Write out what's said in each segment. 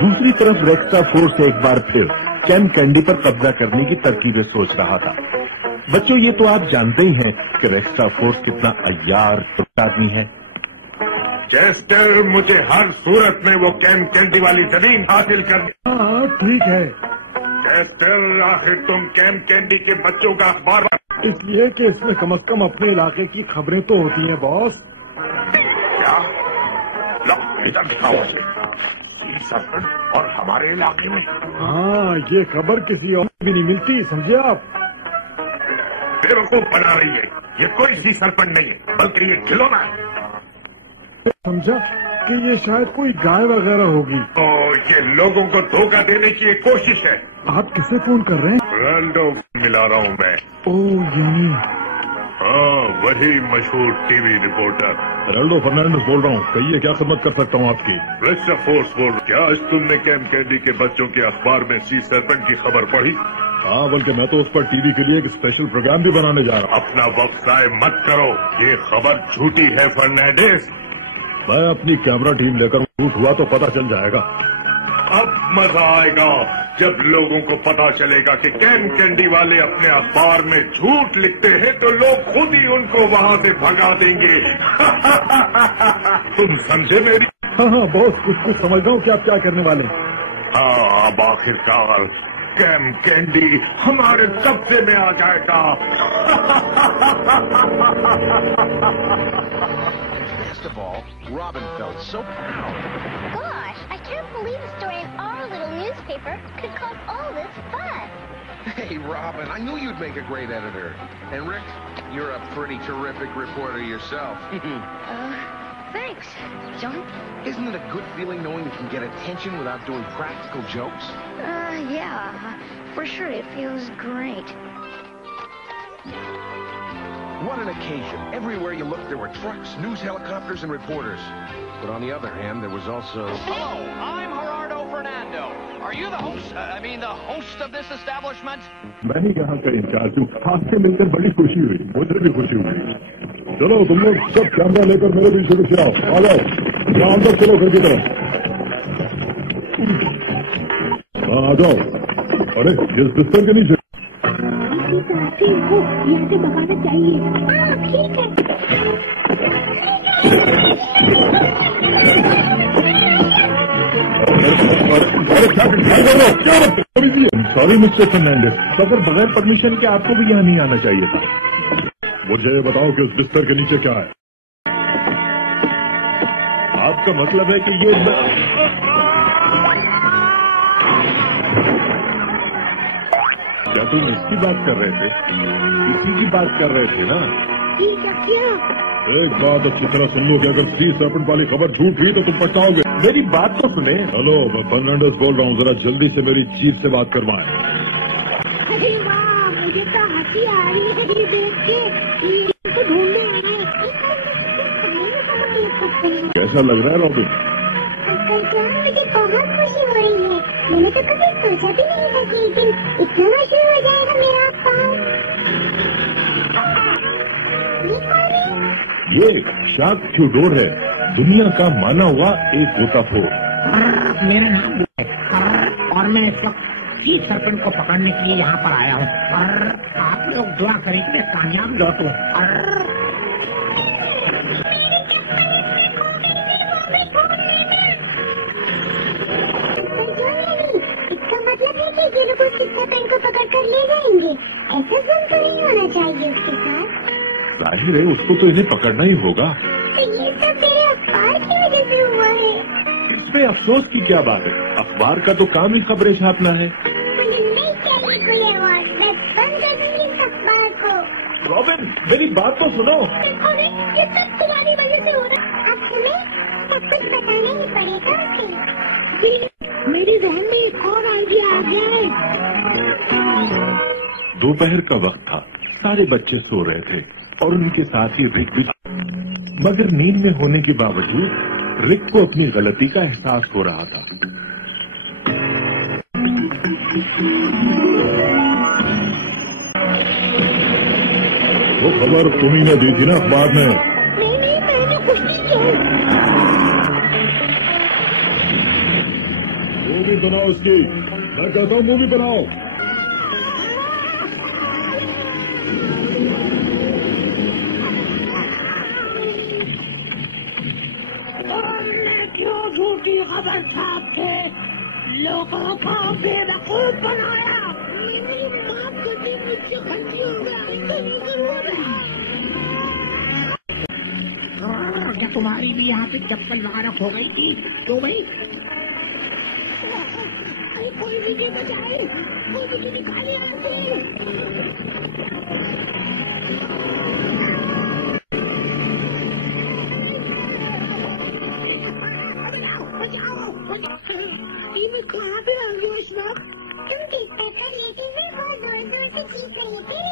दूसरी तरफ रेक्सा फोर्स एक बार फिर कैम कैंडी पर कब्जा करने की तरकीबें सोच रहा था। बच्चों, ये तो आप जानते ही हैं कि रेक्सा फोर्स कितना अय्यार आदमी है। चेस्टर, मुझे हर सूरत में वो कैम कैंडी वाली जमीन हासिल करनी। हाँ ठीक है। चेस्टर, आखिर तुम कैम कैंडी के बच्चों का अखबार इसलिए कि इसमें कम से कम अपने इलाके की खबरें तो होती हैं बॉस। क्या? लो, इधर दिखाओ सरपंच और हमारे इलाके में। हाँ, ये खबर किसी और भी नहीं मिलती, समझे आप? बेवकूफ बना रही है। ये कोई सी सरपंच नहीं है, बल्कि ये खिलौना है। समझा कि ये शायद कोई गाय वगैरह होगी। ये लोगों को धोखा देने की एक कोशिश है। आप किसे फोन कर रहे हैं? रोनाल्डो मिला रहा हूँ मैं। ओह यानी। हाँ, वही मशहूर टीवी रिपोर्टर। रोनाल्डो फर्नांडिस बोल रहा हूँ। कहिए, क्या खिदमत कर सकता हूँ आपकी? रेक्सा फोर्स बोल। क्या आज तुमने कैम कैंडी के बच्चों के अखबार में सी सरपंच की खबर पढ़ी? हाँ, बल्कि मैं तो उस पर टीवी के लिए एक स्पेशल प्रोग्राम भी बनाने जा रहा हूँ। अपना वक्त जाय मत करो, ये खबर झूठी है फर्नांडिस। मैं अपनी कैमरा टीम लेकर झूठ हुआ तो पता चल जाएगा। अब मजा आएगा जब लोगों को पता चलेगा कि कैम कैंडी वाले अपने अखबार में झूठ लिखते हैं तो लोग खुद ही उनको वहाँ से भगा देंगे। तुम समझे मेरी? हाँ हाँ बॉस, कुछ समझ रहा हूँ कि आप क्या करने वाले हैं। हाँ, अब आखिरकार कैम कैंडी हमारे कब्जे में आ जाएगा। Best of all, Robin felt so proud. Gosh, I can't believe a story in our little newspaper could cause all this fuss. Hey, Robin, I knew you'd make a great editor. And Rick, you're a pretty terrific reporter yourself. Thanks, John. Isn't it a good feeling knowing you can get attention without doing practical jokes? Yeah, for sure it feels great. What an occasion. Everywhere you looked, there were trucks, news helicopters, and reporters. But on the other hand, there was also... Hello, I'm Gerardo Fernando. Are you the host, the host of this establishment? मैं ही यहाँ का in charge हूँ। आपसे मिलकर बड़ी खुशी हुई, मुझे भी खुशी हुई। चलो तुम लोग सब कैमरा लेकर मेरे पीछे पीछे आओ। आ जाओ, यहाँ अंदर चलो घर की तरफ। आ जाओ। अरे, इस बिस्तर के नीचे। को यहाँ से भगाना चाहिए। ठीक है। सॉरी मिस्टर फर्नांडिस, मगर बगैर परमिशन के आपको भी यहाँ नहीं आना चाहिए था। मुझे ये बताओ कि उस बिस्तर के नीचे क्या है? आपका मतलब है कि ये क्या तुम इसकी बात कर रहे थे? इसी की बात कर रहे थे ना? ठीक है, क्या? एक बात अच्छी तरह सुन लो कि अगर सी सरपंच वाली खबर झूठ हुई तो तुम पछताओगे। मेरी बात तो सुने। हेलो, मैं फर्नांडिस बोल रहा हूँ। जरा जल्दी से मेरी चीफ से बात करवाएं। अरे वाह, मुझे तो हंसी आ रही है ये देख के। ये तो ढूंढने आए हैं। कैसा लग रहा है रॉबिन? मुझे बहुत खुशी हो रही है। मैंने तो कभी सोचा भी नहीं था कि एक दिन इतना मशहूर हो जाएगा मेरा अखबार। ये शार्क थ्योडोर है, दुनिया का माना हुआ एक गोताखोर। मेरा नाम है और मैं इस वक्त चीफ सरपंच को पकड़ने के लिए यहाँ पर आया हूँ। और आप लोग दुआ करें कि मैं कामयाब लौटूं। इसका मतलब है कि ये लोग उस सरपंच को पकड़ कर ले जाएंगे। ऐसा जुल्म तो नहीं होना चाहिए उसके साथ। जाहिर है उसको तो इन्हें पकड़ना ही होगा। तो ये सब मेरे अखबार की वजह से हुआ है। इसमें अफसोस की क्या बात है? अखबार का तो काम ही खबरें छापना है। मुझे नहीं चाहिए कोई अवार्ड। मैं बंद कर दूंगी इस अखबार को। रॉबिन, मेरी बात तो सुनो। अरे, ये सब तुम्हारी वजह से हो रहा। अब तुम्हें सब कुछ बताना ही पड़ेगा उसे। मेरी जहन में एक और आइडिया आ गया है। दोपहर का वक्त था, सारे बच्चे सो रहे थे और उनके साथ ही रिक भी। मगर नींद में होने के बावजूद रिक को अपनी गलती का एहसास हो रहा था। वो खबर तुम्ही ने दी थी ना अखबार में? नहीं, मैंने कुछ नहीं किया। मूवी बनाओ उसकी, मैं कहता हूँ मूवी बनाओ। तुमने क्यों झूठी खबर छाप के लोगों को बेवकूफ बनाया? माफ करने मुझसे गलती हो गई, क्या तुम्हारी भी यहाँ पे चप्पल वगैरह खो गई थी? तो भाई कोई मुझे बचाए, कोई मुझे निकाले यहाँ से। मैं कहाँ पे आ गई इस वक्त? तुम टिकटॉक कर लेते हुए बहुत जोर जोर से चीख रहे थे।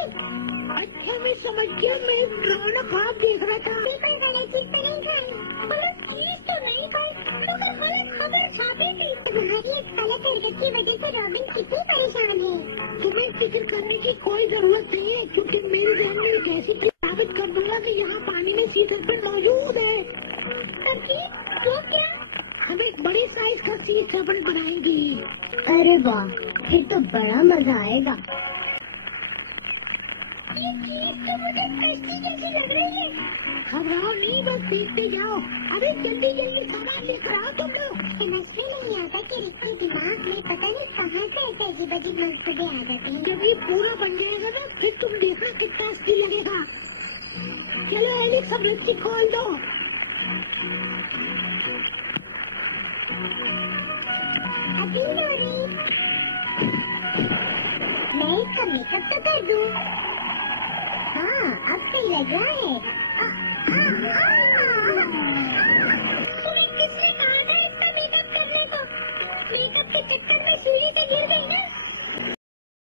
अच्छा मैं समझ गया, मैं एक डरावना ख्वाब देख रहा था। कोई गलत चीज तो नहीं खाई, गलत चीज तो नहीं खाई, मगर गलत खबर छापी थी। तुम्हारी इस गलत हरकत की वजह से रॉबिन कितनी परेशान है। तुम्हें फिक्र करने की कोई जरूरत नहीं है, क्योंकि मेरे जहन में एक ऐसी चीज साबित कर दूंगा कि यहाँ पानी में सी सर्पेंट मौजूद है। तो क्या? हम एक बड़ी साइज का सी सर्पेंट बनाएंगे। अरे वाह, फिर तो बड़ा मजा आएगा। ये चीज तो मुझे कश्ती जैसी लग रही है। घबराओ नहीं, बस देखते जाओ। अरे जल्दी जल्दी सामान लेकर आओ तुम लोग। समझ में नहीं आता कि रिक के दिमाग में पता नहीं कहाँ से ऐसे अजीब अजीब मंसूबे आ जाते हैं। जब ये पूरा बन जाएगा ना, फिर तुम देखना कितना असली लगेगा। चलो एलिक्स, अब रस्सी खोल दो। अभी हो रही, मैं इसका मेकअप तो कर दूँ। हाँ, अब सही लग रहा है। तुम्हें किसने कहा था इसका मेकअप करने को? मेकअप के चक्कर में